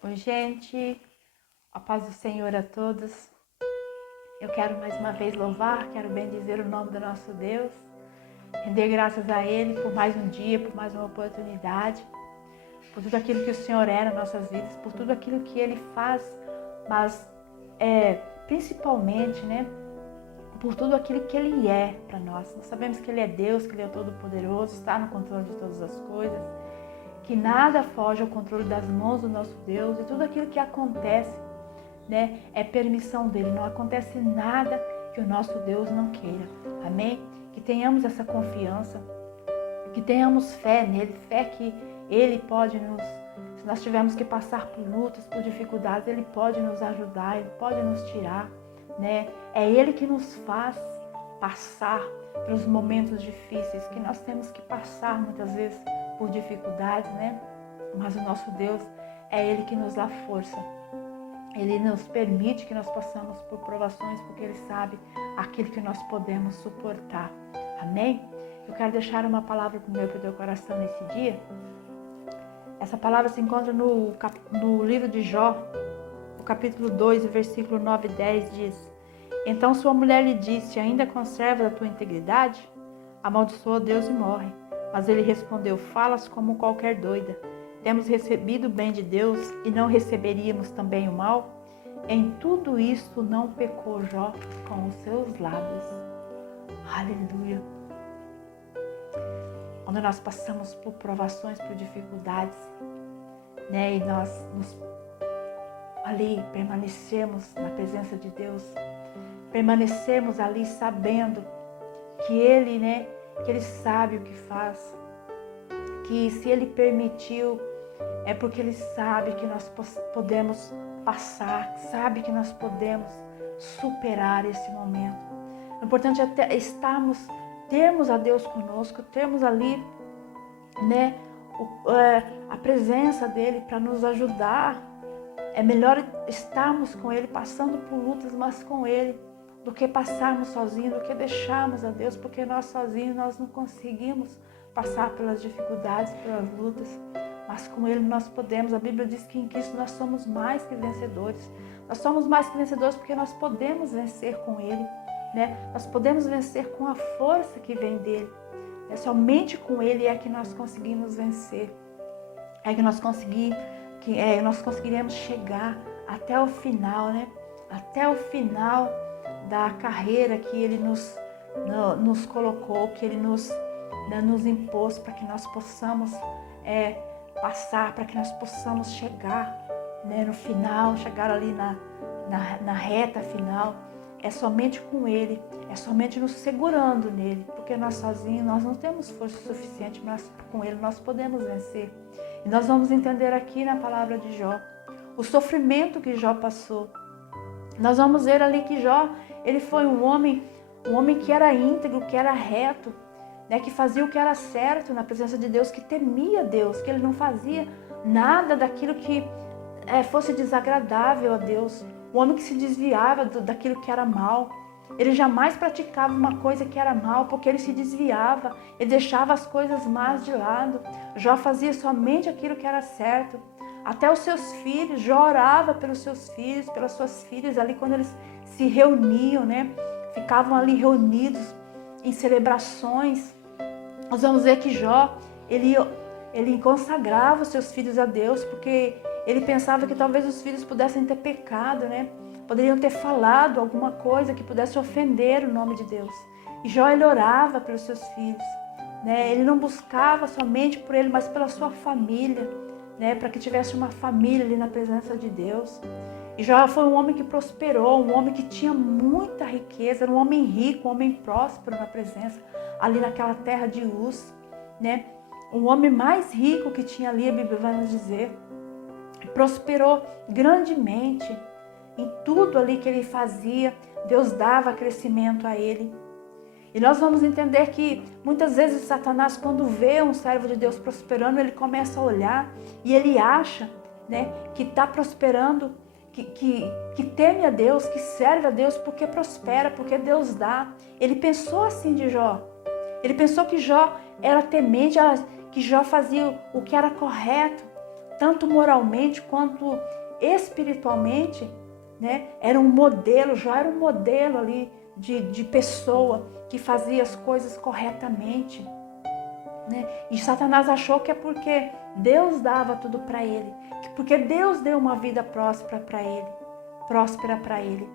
Oi, gente, a paz do Senhor a todos. Eu quero mais uma vez louvar, quero bendizer o nome do nosso Deus, render graças a Ele por mais um dia, por mais uma oportunidade, por tudo aquilo que o Senhor é nas nossas vidas, por tudo aquilo que Ele faz, mas principalmente, por tudo aquilo que Ele é para nós. Nós sabemos que Ele é Deus, que Ele é todo-poderoso, está no controle de todas as coisas, que nada foge ao controle das mãos do nosso Deus, e tudo aquilo que acontece, é permissão dele. Não acontece nada que o nosso Deus não queira. Amém? Que tenhamos essa confiança, que tenhamos fé nele, fé que ele pode se nós tivermos que passar por lutas, por dificuldades, ele pode nos ajudar, ele pode nos tirar, É ele que nos faz passar pelos momentos difíceis, que nós temos que passar muitas vezes por dificuldades, Mas o nosso Deus é ele que nos dá força. Ele nos permite que nós passamos por provações, porque Ele sabe aquilo que nós podemos suportar. Amém? Eu quero deixar uma palavra para o meu e para o teu coração nesse dia. Essa palavra se encontra no livro de Jó, no capítulo 2, versículo 9 e 10, diz: Então sua mulher lhe disse: Ainda conservas a tua integridade? Amaldiçoa Deus e morre. Mas ele respondeu: Falas como qualquer doida. Temos recebido o bem de Deus e não receberíamos também o mal? Em tudo isto não pecou Jó com os seus lábios. Aleluia! Quando nós passamos por provações, por dificuldades, e nós ali permanecemos na presença de Deus, permanecemos ali sabendo que Ele, que Ele sabe o que faz, que se Ele permitiu, é porque Ele sabe que nós podemos passar, sabe que nós podemos superar esse momento. O importante é termos a Deus conosco, termos ali, a presença dEle para nos ajudar. É melhor estarmos com Ele, passando por lutas, mas com Ele, do que passarmos sozinhos, do que deixarmos a Deus, porque nós sozinhos nós não conseguimos passar pelas dificuldades, pelas lutas, mas com Ele nós podemos. A Bíblia diz que em Cristo nós somos mais que vencedores. Nós somos mais que vencedores porque nós podemos vencer com Ele, Nós podemos vencer com a força que vem dEle. Somente com Ele é que nós conseguimos vencer, é que nós conseguiremos chegar até o final, Até o final da carreira que Ele nos colocou, que Ele nos impôs, para que nós possamos passar, para que nós possamos chegar, no final, chegar ali na reta final. É somente com Ele, é somente nos segurando nele, porque nós sozinhos nós não temos força suficiente, mas com Ele nós podemos vencer. E nós vamos entender aqui na palavra de Jó o sofrimento que Jó passou. Nós vamos ver ali que Jó, ele foi um homem que era íntegro, que era reto, que fazia o que era certo na presença de Deus, que temia Deus, que ele não fazia nada daquilo que fosse desagradável a Deus. Um homem que se desviava daquilo que era mal. Ele jamais praticava uma coisa que era mal, porque ele se desviava, ele deixava as coisas más de lado. Jó fazia somente aquilo que era certo. Até os seus filhos, Jó orava pelos seus filhos, pelas suas filhas, ali quando eles se reuniam, Ficavam ali reunidos em celebrações. Nós vamos ver que Jó, ele consagrava os seus filhos a Deus, porque ele pensava que talvez os filhos pudessem ter pecado, Poderiam ter falado alguma coisa que pudesse ofender o nome de Deus. E Jó, ele orava pelos seus filhos, Ele não buscava somente por ele, mas pela sua família, Para que tivesse uma família ali na presença de Deus. E Jó foi um homem que prosperou, um homem que tinha muita riqueza, era um homem rico, um homem próspero na presença, ali naquela terra de Uz, Um homem mais rico que tinha ali, a Bíblia vai nos dizer. Prosperou grandemente em tudo ali que ele fazia. Deus dava crescimento a ele. E nós vamos entender que muitas vezes Satanás, quando vê um servo de Deus prosperando, ele começa a olhar e ele acha, que está prosperando, que teme a Deus, que serve a Deus porque prospera, porque Deus dá. Ele pensou assim de Jó. Ele pensou que Jó era temente, que Jó fazia o que era correto, tanto moralmente quanto espiritualmente, né? Era um modelo, Jó era um modelo ali de pessoa que fazia as coisas corretamente, né? E Satanás achou que é porque Deus dava tudo para ele, porque Deus deu uma vida próspera para ele.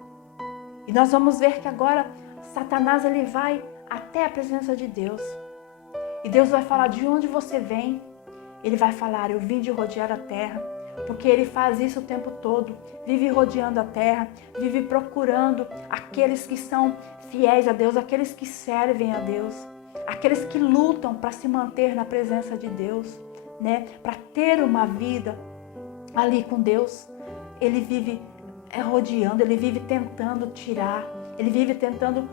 E nós vamos ver que agora Satanás ele vai até a presença de Deus. E Deus vai falar: de onde você vem? Ele vai falar: eu vim de rodear a terra. Porque ele faz isso o tempo todo, vive rodeando a terra, vive procurando aqueles que são fiéis a Deus, aqueles que servem a Deus, aqueles que lutam para se manter na presença de Deus, né? Para ter uma vida ali com Deus. Ele vive rodeando, ele vive tentando tirar, ele vive tentando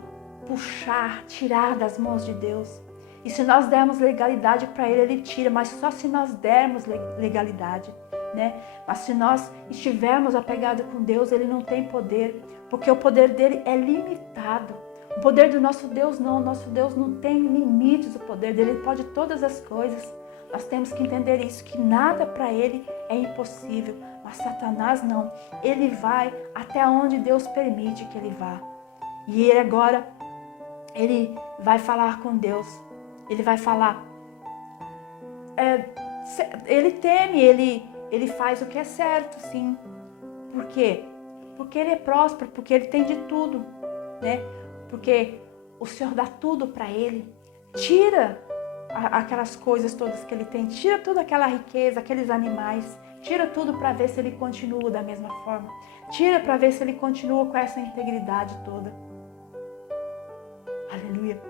puxar, tirar das mãos de Deus. E se nós dermos legalidade para ele, ele tira, mas só se nós dermos legalidade. Né? Mas se nós estivermos apegados com Deus, ele não tem poder, porque o poder dele é limitado. O poder do nosso Deus não, o nosso Deus não tem limites. O poder dele, ele pode todas as coisas. Nós temos que entender isso, que nada para ele é impossível, mas Satanás não. Ele vai até onde Deus permite que ele vá. E ele agora, ele vai falar com Deus, ele vai falar, ele teme, ele faz o que é certo, sim. Por quê? Porque ele é próspero, porque ele tem de tudo, né? Porque o Senhor dá tudo para ele. Tira aquelas coisas todas que ele tem, tira toda aquela riqueza, aqueles animais, tira tudo para ver se ele continua da mesma forma. Tira para ver se ele continua com essa integridade toda. Aleluia.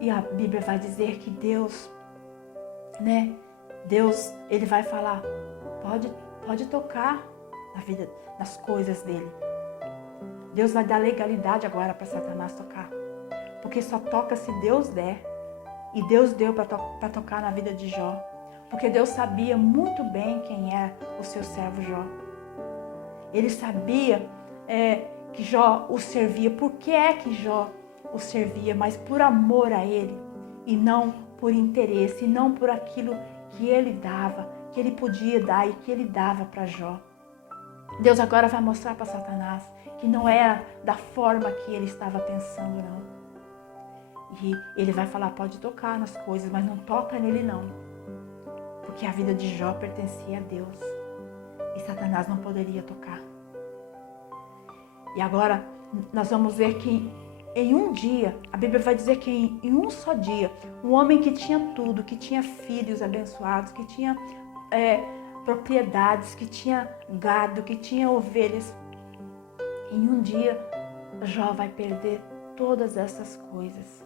E a Bíblia vai dizer que Deus, né? Deus, ele vai falar: pode tocar na vida, nas coisas dele. Deus vai dar legalidade agora para Satanás tocar. Porque só toca se Deus der. E Deus deu para tocar na vida de Jó. Porque Deus sabia muito bem quem é o seu servo Jó. Ele sabia que Jó o servia. Por que é que Jó o servia? Mas por amor a ele. E não por interesse. E não por aquilo que ele dava, que ele podia dar e que ele dava para Jó. Deus agora vai mostrar para Satanás que não era da forma que ele estava pensando, não. E ele vai falar: pode tocar nas coisas, mas não toca nele não. Porque a vida de Jó pertencia a Deus. E Satanás não poderia tocar. E agora nós vamos ver que em um dia, a Bíblia vai dizer que em um só dia, um homem que tinha tudo, que tinha filhos abençoados, que tinha propriedades, que tinha gado, que tinha ovelhas, em um dia Jó vai perder todas essas coisas.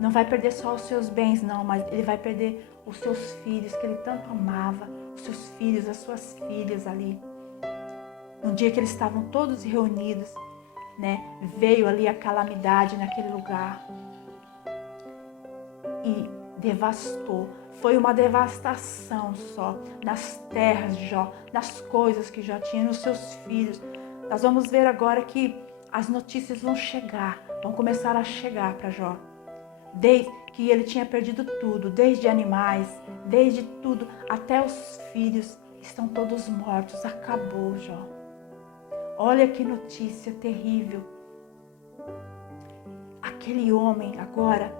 Não vai perder só os seus bens, não, mas ele vai perder os seus filhos que ele tanto amava, os seus filhos, as suas filhas ali. No dia que eles estavam todos reunidos, né, veio ali a calamidade naquele lugar e devastou. Foi uma devastação só nas terras de Jó, nas coisas que Jó tinha, nos seus filhos. Nós vamos ver agora que as notícias vão chegar, vão começar a chegar para Jó. Desde que ele tinha perdido tudo, desde animais, desde tudo, até os filhos estão todos mortos. Acabou, Jó. Olha que notícia terrível. Aquele homem agora,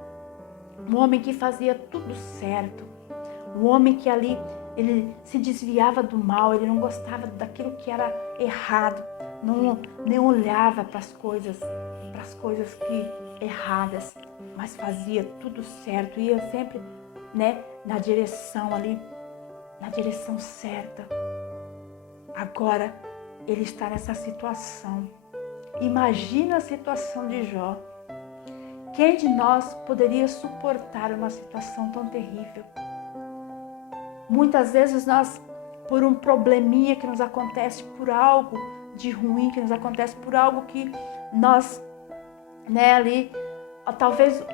um homem que fazia tudo certo, um homem que ali, ele se desviava do mal, ele não gostava daquilo que era errado, nem olhava para as coisas que erradas, mas fazia tudo certo, ia sempre, né, na direção ali, na direção certa. Agora ele está nessa situação. Imagina a situação de Jó. Quem de nós poderia suportar uma situação tão terrível? Muitas vezes nós, por um probleminha que nos acontece, por algo de ruim que nos acontece, por algo que nós, né, ali, talvez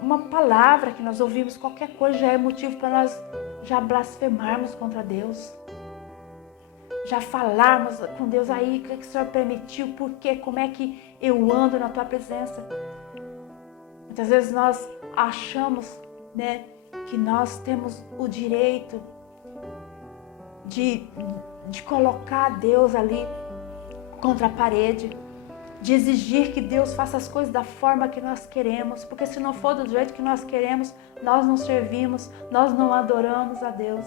uma palavra que nós ouvimos, qualquer coisa já é motivo para nós já blasfemarmos contra Deus. Já falarmos com Deus: aí, o que o Senhor permitiu, por quê, como é que eu ando na tua presença. Muitas vezes nós achamos, né, que nós temos o direito de colocar Deus ali contra a parede, de exigir que Deus faça as coisas da forma que nós queremos, porque se não for do jeito que nós queremos, nós não servimos, nós não adoramos a Deus.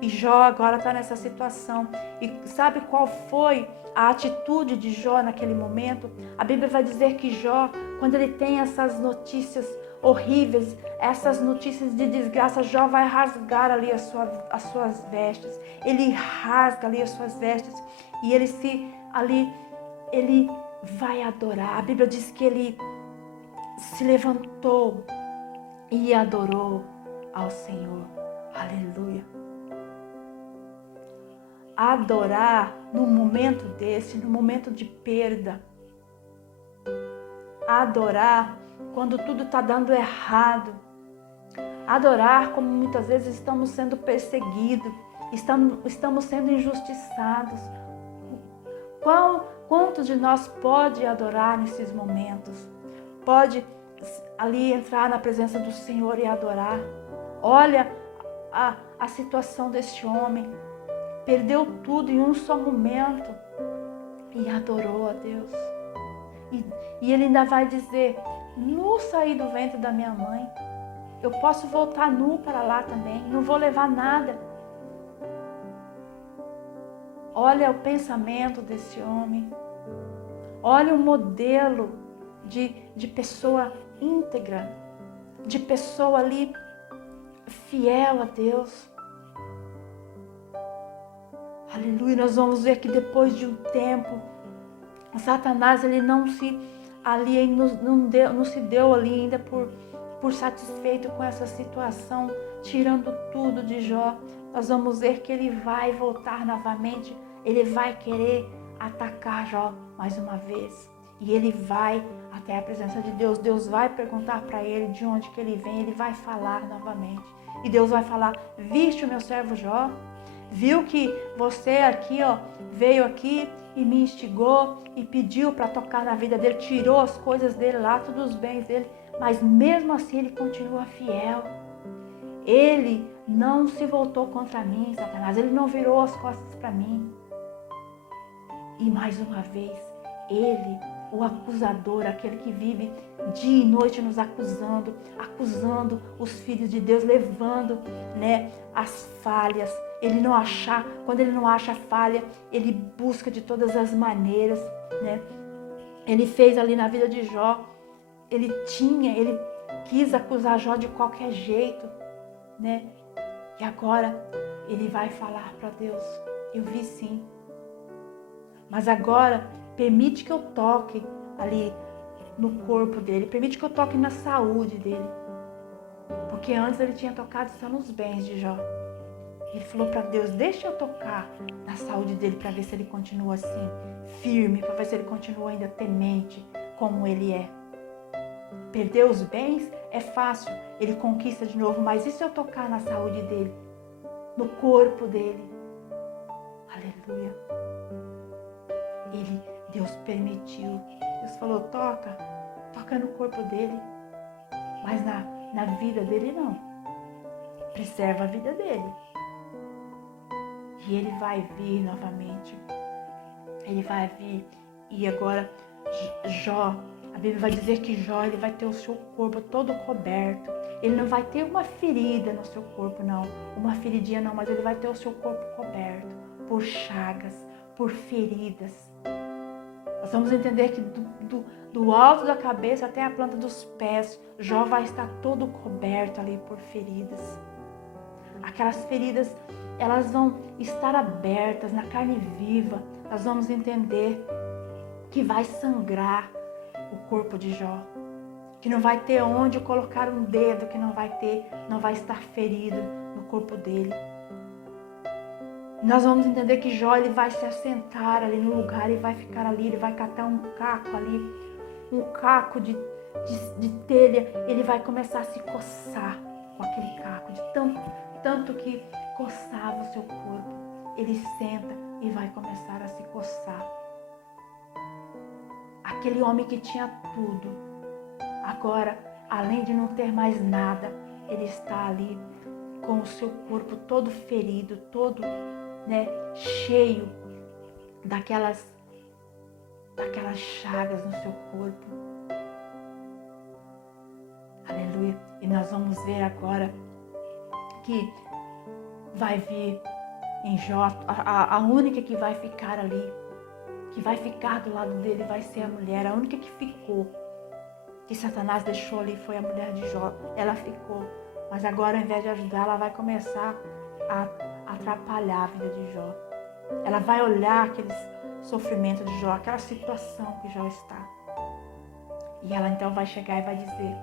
E Jó agora está nessa situação. E sabe qual foi a atitude de Jó naquele momento? A Bíblia vai dizer que Jó, quando ele tem essas notícias horríveis, essas notícias de desgraça, Jó vai rasgar ali as suas vestes. Ele rasga ali as suas vestes e ele vai adorar. A Bíblia diz que ele se levantou e adorou ao Senhor. Aleluia. Adorar no momento desse, no momento de perda. Adorar quando tudo está dando errado. Adorar como muitas vezes estamos sendo perseguidos, estamos sendo injustiçados. Quantos de nós pode adorar nesses momentos? Pode ali entrar na presença do Senhor e adorar. Olha a situação deste homem. Perdeu tudo em um só momento e adorou a Deus. E ele ainda vai dizer: nu saí do ventre da minha mãe, eu posso voltar nu para lá também, não vou levar nada. Olha o pensamento desse homem, olha o modelo de pessoa íntegra, de pessoa ali fiel a Deus. Aleluia, nós vamos ver que depois de um tempo, Satanás ele não se deu ali ainda por satisfeito com essa situação, tirando tudo de Jó. Nós vamos ver que ele vai voltar novamente, ele vai querer atacar Jó mais uma vez. E ele vai até a presença de Deus. Deus vai perguntar para ele de onde que ele vem, ele vai falar novamente. E Deus vai falar: viste o meu servo Jó? Viu que você aqui, veio aqui e me instigou e pediu para tocar na vida dele, tirou as coisas dele lá, todos os bens dele, mas mesmo assim ele continua fiel. Ele não se voltou contra mim, Satanás, ele não virou as costas para mim. E mais uma vez, ele, o acusador, aquele que vive dia e noite nos acusando os filhos de Deus, levando, as falhas. Quando ele não acha falha, ele busca de todas as maneiras, Ele fez ali na vida de Jó, ele quis acusar Jó de qualquer jeito, E agora ele vai falar para Deus: eu vi sim, mas agora permite que eu toque ali no corpo dele, permite que eu toque na saúde dele, porque antes ele tinha tocado só nos bens de Jó. Ele falou para Deus: deixa eu tocar na saúde dele para ver se ele continua assim, firme, para ver se ele continua ainda temente como ele é. Perder os bens é fácil, ele conquista de novo, mas e se eu tocar na saúde dele, no corpo dele? Aleluia. Deus permitiu, Deus falou: toca no corpo dele, mas na vida dele não, preserva a vida dele. E ele vai vir novamente. Ele vai vir. E agora Jó, a Bíblia vai dizer que Jó, ele vai ter o seu corpo todo coberto. Ele não vai ter uma ferida no seu corpo, não. Uma feridinha não, mas ele vai ter o seu corpo coberto por chagas, por feridas. Nós vamos entender que do alto da cabeça até a planta dos pés, Jó vai estar todo coberto ali por feridas. Aquelas feridas, elas vão estar abertas na carne viva. Nós vamos entender que vai sangrar o corpo de Jó, que não vai ter onde colocar um dedo, que não vai estar ferido no corpo dele. Nós vamos entender que Jó, ele vai se assentar ali no lugar e vai ficar ali, ele vai catar um caco ali, um caco de telha, ele vai começar a se coçar com aquele caco, de tanto que coçava o seu corpo. Ele senta e vai começar a se coçar. Aquele homem que tinha tudo, agora, além de não ter mais nada, ele está ali com o seu corpo todo ferido, todo, cheio daquelas chagas no seu corpo. Aleluia. E nós vamos ver agora que vai vir em Jó, a única que vai ficar ali, que vai ficar do lado dele, vai ser a mulher. A única que ficou, que Satanás deixou ali, foi a mulher de Jó. Ela ficou, mas agora, ao invés de ajudar, ela vai começar a atrapalhar a vida de Jó. Ela vai olhar aquele sofrimento de Jó, aquela situação que Jó está. E ela então vai chegar e vai dizer: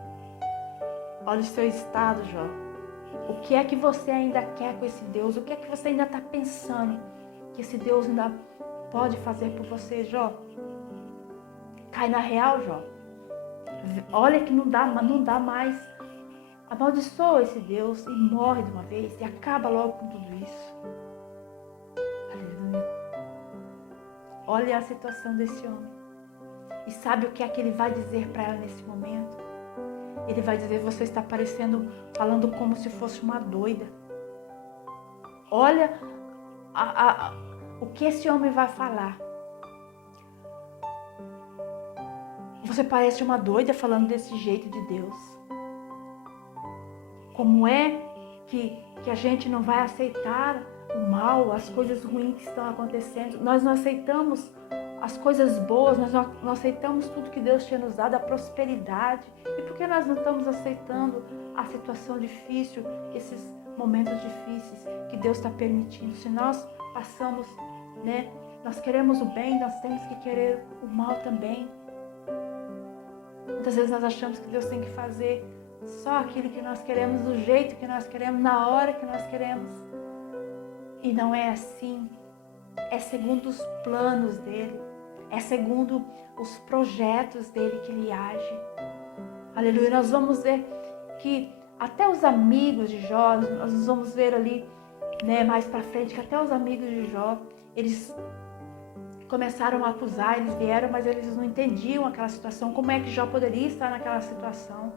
olha o seu estado, Jó. O que é que você ainda quer com esse Deus? O que é que você ainda está pensando que esse Deus ainda pode fazer por você, Jó? Cai na real, Jó. Olha que não dá mais. Amaldiçoa esse Deus e morre de uma vez e acaba logo com tudo isso. Aleluia. Olha a situação desse homem. E sabe o que é que ele vai dizer para ela nesse momento? Ele vai dizer: você está falando como se fosse uma doida. Olha o que esse homem vai falar. Você parece uma doida falando desse jeito de Deus. Como é que a gente não vai aceitar o mal, as coisas ruins que estão acontecendo? Nós não aceitamos as coisas boas, nós não aceitamos tudo que Deus tinha nos dado, a prosperidade. E por que nós não estamos aceitando a situação difícil, esses momentos difíceis que Deus está permitindo? Se nós passamos, nós queremos o bem, nós temos que querer o mal também. Muitas vezes nós achamos que Deus tem que fazer só aquilo que nós queremos, do jeito que nós queremos, na hora que nós queremos. E não é assim. É segundo os planos dele. É segundo os projetos dele que ele age. Aleluia. Nós vamos ver que até os amigos de Jó, nós vamos ver ali, mais pra frente, que até os amigos de Jó, eles começaram a acusar, eles vieram, mas eles não entendiam aquela situação. Como é que Jó poderia estar naquela situação?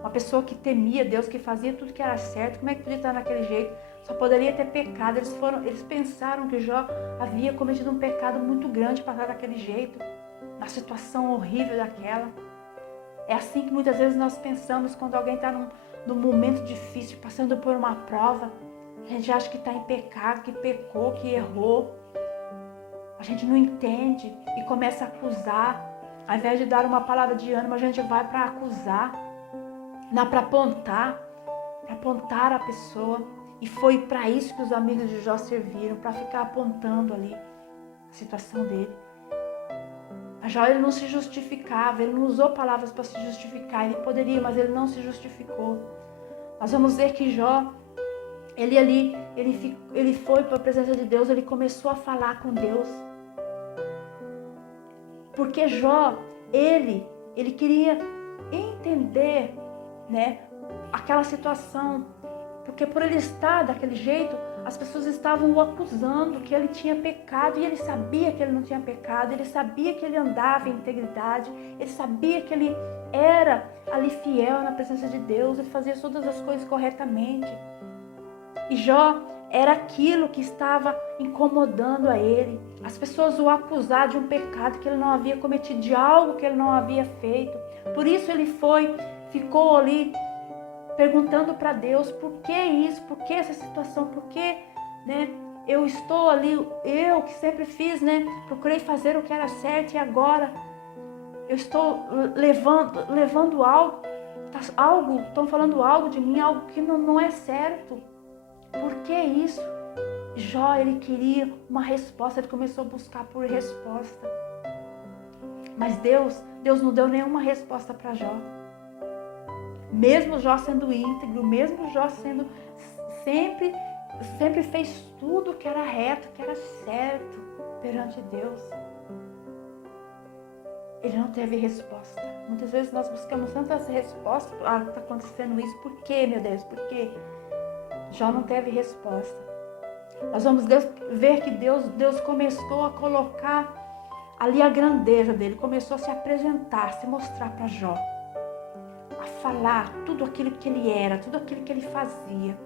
Uma pessoa que temia Deus, que fazia tudo que era certo, como é que podia estar naquele jeito? Só poderia ter pecado. Eles pensaram que Jó havia cometido um pecado muito grande para estar daquele jeito, na situação horrível daquela. É assim que muitas vezes nós pensamos quando alguém está num momento difícil, passando por uma prova. A gente acha que está em pecado, que pecou, que errou. A gente não entende e começa a acusar. Ao invés de dar uma palavra de ânimo, a gente vai para acusar, para apontar a pessoa. E foi para isso que os amigos de Jó serviram, para ficar apontando ali a situação dele. Mas Jó, ele não se justificava, ele não usou palavras para se justificar. Ele poderia, mas ele não se justificou. Nós vamos ver que Jó, ele foi para a presença de Deus, ele começou a falar com Deus. Porque Jó, ele queria entender, aquela situação. Porque por ele estar daquele jeito, as pessoas estavam o acusando que ele tinha pecado, e ele sabia que ele não tinha pecado, ele sabia que ele andava em integridade, ele sabia que ele era ali fiel na presença de Deus, ele fazia todas as coisas corretamente. E Jó era aquilo que estava incomodando a ele. As pessoas o acusaram de um pecado que ele não havia cometido, de algo que ele não havia feito. Por isso ele ficou ali perguntando para Deus: por que isso? Por que essa situação? Por que, eu estou ali, eu que sempre fiz, procurei fazer o que era certo, e agora eu estou levando algo, estão falando algo de mim, algo que não é certo. Por que isso? Jó, ele queria uma resposta, ele começou a buscar por resposta. Mas Deus não deu nenhuma resposta para Jó. Mesmo Jó sendo íntegro, mesmo Jó sendo sempre fez tudo que era reto, que era certo perante Deus, ele não teve resposta. Muitas vezes nós buscamos tantas respostas. Está acontecendo isso, por quê, meu Deus? Por quê? Jó não teve resposta. Nós vamos ver que Deus começou a colocar ali a grandeza dele, começou a se apresentar, se mostrar para Jó. A falar tudo aquilo que ele era, tudo aquilo que ele fazia.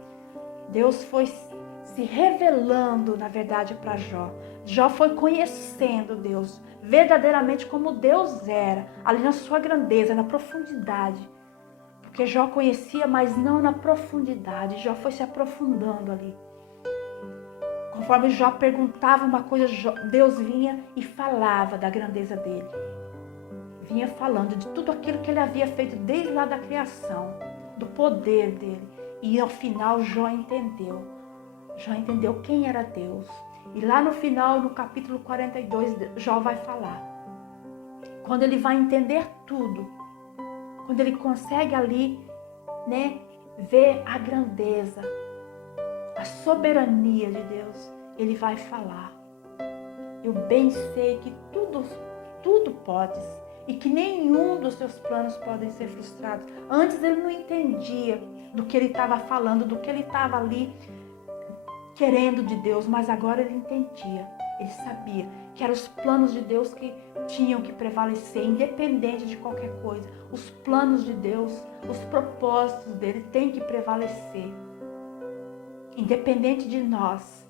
Deus foi se revelando, na verdade, para Jó. Jó foi conhecendo Deus verdadeiramente como Deus era, ali na sua grandeza, na profundidade. Porque Jó conhecia, mas não na profundidade. Jó foi se aprofundando ali. Conforme Jó perguntava uma coisa, Deus vinha e falava da grandeza dele. Vinha falando de tudo aquilo que ele havia feito desde lá da criação, do poder dele. E ao final Jó entendeu. Jó entendeu quem era Deus. E lá no final, no capítulo 42, Jó vai falar. Quando ele vai entender tudo, quando ele consegue ali, ver a grandeza, a soberania de Deus, ele vai falar. Eu bem sei que tudo podes e que nenhum dos seus planos podem ser frustrados. Antes ele não entendia do que ele estava falando, do que ele estava ali querendo de Deus, mas agora ele entendia. Ele sabia que eram os planos de Deus que tinham que prevalecer, independente de qualquer coisa. Os planos de Deus, os propósitos dele têm que prevalecer. Independente de nós,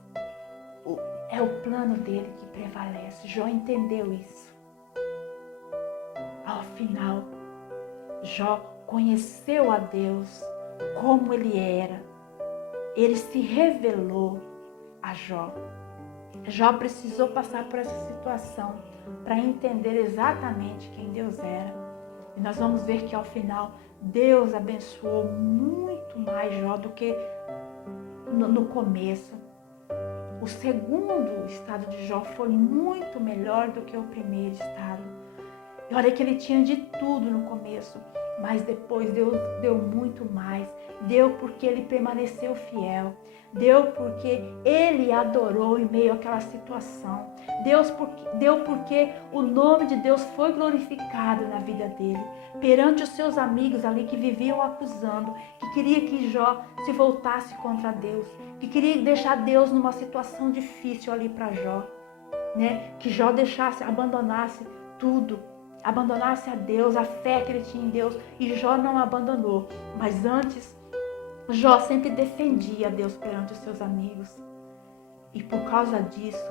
é o plano dele que prevalece. Jó entendeu isso. Ao final, Jó conheceu a Deus como ele era. Ele se revelou a Jó. Jó precisou passar por essa situação para entender exatamente quem Deus era. E nós vamos ver que ao final Deus abençoou muito mais Jó do que no começo. O segundo estado de Jó foi muito melhor do que o primeiro estado. E olha que ele tinha de tudo no começo, mas depois Deus deu muito mais. Deu porque ele permaneceu fiel. Deu porque ele adorou em meio àquela situação. Deu porque o nome de Deus foi glorificado na vida dele. Perante os seus amigos ali que viviam acusando, que queria que Jó se voltasse contra Deus, que queria deixar Deus numa situação difícil ali para Jó, que Jó abandonasse tudo, abandonasse a Deus, a fé que ele tinha em Deus, e Jó não abandonou, mas antes Jó sempre defendia a Deus perante os seus amigos, e por causa disso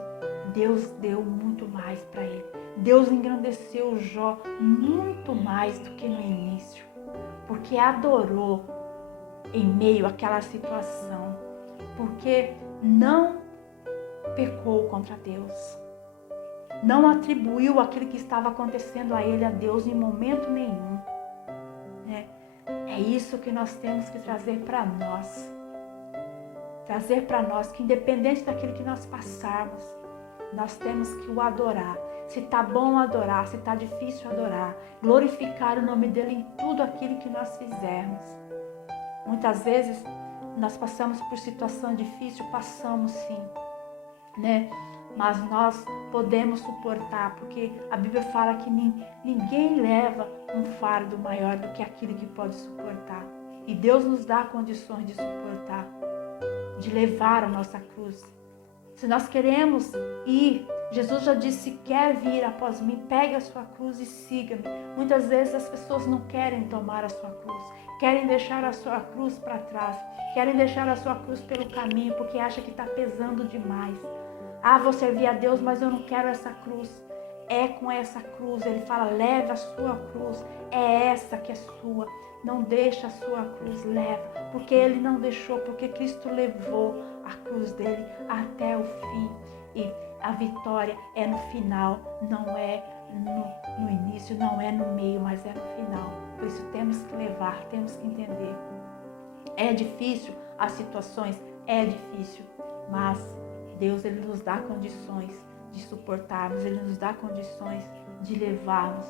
Deus deu muito mais para ele. Deus engrandeceu Jó muito mais do que no início, porque adorou em meio àquela situação, porque não pecou contra Deus, não atribuiu aquilo que estava acontecendo a ele a Deus em momento nenhum. É isso que nós temos que trazer para nós. Trazer para nós que independente daquilo que nós passarmos, nós temos que o adorar. Se está bom adorar, se está difícil adorar, glorificar o nome dele em tudo aquilo que nós fizermos. Muitas vezes nós passamos por situação difícil, passamos sim, mas nós podemos suportar, porque a Bíblia fala que ninguém leva um fardo maior do que aquilo que pode suportar. E Deus nos dá condições de suportar, de levar a nossa cruz. Se nós queremos ir, Jesus já disse: quer vir após mim, pegue a sua cruz e siga-me. Muitas vezes as pessoas não querem tomar a sua cruz, querem deixar a sua cruz para trás, querem deixar a sua cruz pelo caminho, porque acham que está pesando demais. Vou servir a Deus, mas eu não quero essa cruz. É com essa cruz, ele fala: leve a sua cruz, é essa que é sua. Não deixa a sua cruz, leva, porque ele não deixou, porque Cristo levou a cruz dele até o fim. E a vitória é no final, não é no início, não é no meio, mas é no final. Por isso temos que levar, temos que entender. É difícil as situações, é difícil, mas Deus, ele nos dá condições de suportarmos, ele nos dá condições de levarmos,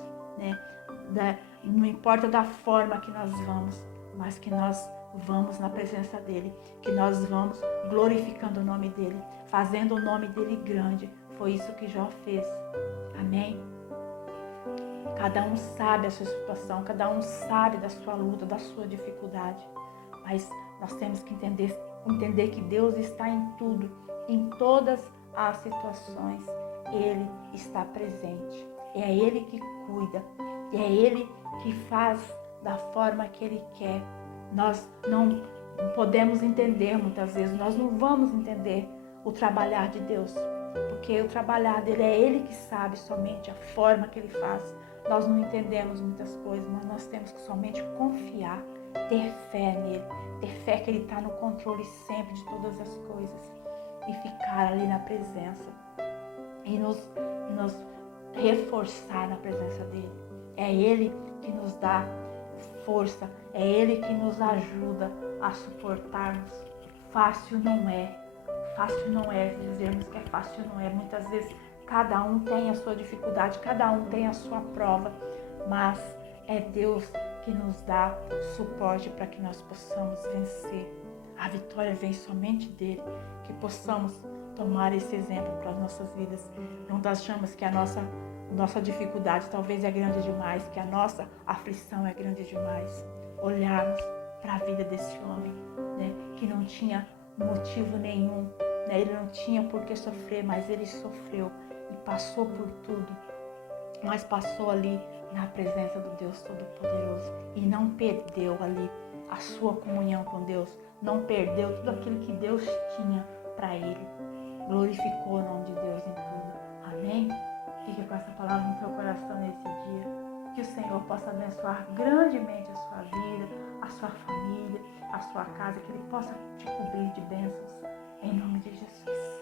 não importa da forma que nós vamos, mas que nós vamos na presença dele, que nós vamos glorificando o nome dele, fazendo o nome dele grande. Foi isso que Jó fez. Amém? Cada um sabe a sua situação, cada um sabe da sua luta, da sua dificuldade, mas nós temos que entender que Deus está em tudo, em todas as situações. Ele está presente. É Ele que cuida. É Ele que faz da forma que Ele quer. Nós não podemos entender muitas vezes, nós não vamos entender o trabalhar de Deus, porque o trabalhar dele é Ele que sabe somente a forma que Ele faz. Nós não entendemos muitas coisas, mas nós temos que somente confiar, ter fé nele, ter fé que Ele está no controle sempre de todas as coisas e ficar ali na presença e nos reforçar na presença dele. É Ele que nos dá força, é Ele que nos ajuda a suportarmos. Fácil não é dizermos que é fácil, não é. Muitas vezes cada um tem a sua dificuldade, cada um tem a sua prova, mas é Deus que nos dá suporte para que nós possamos vencer. A vitória vem somente dele, que possamos tomar esse exemplo para as nossas vidas. Não achamos que a nossa dificuldade talvez é grande demais, que a nossa aflição é grande demais. Olharmos para a vida desse homem, né, que não tinha motivo nenhum, né, ele não tinha por que sofrer, mas ele sofreu e passou por tudo, mas passou ali na presença do Deus Todo-Poderoso e não perdeu ali a sua comunhão com Deus, não perdeu tudo aquilo que Deus tinha para ele. Glorificou o nome de Deus em tudo. Amém? Fique com essa palavra no teu coração nesse dia. Que o Senhor possa abençoar grandemente a sua vida, a sua família, a sua casa, que Ele possa te cobrir de bênçãos. Em nome de Jesus.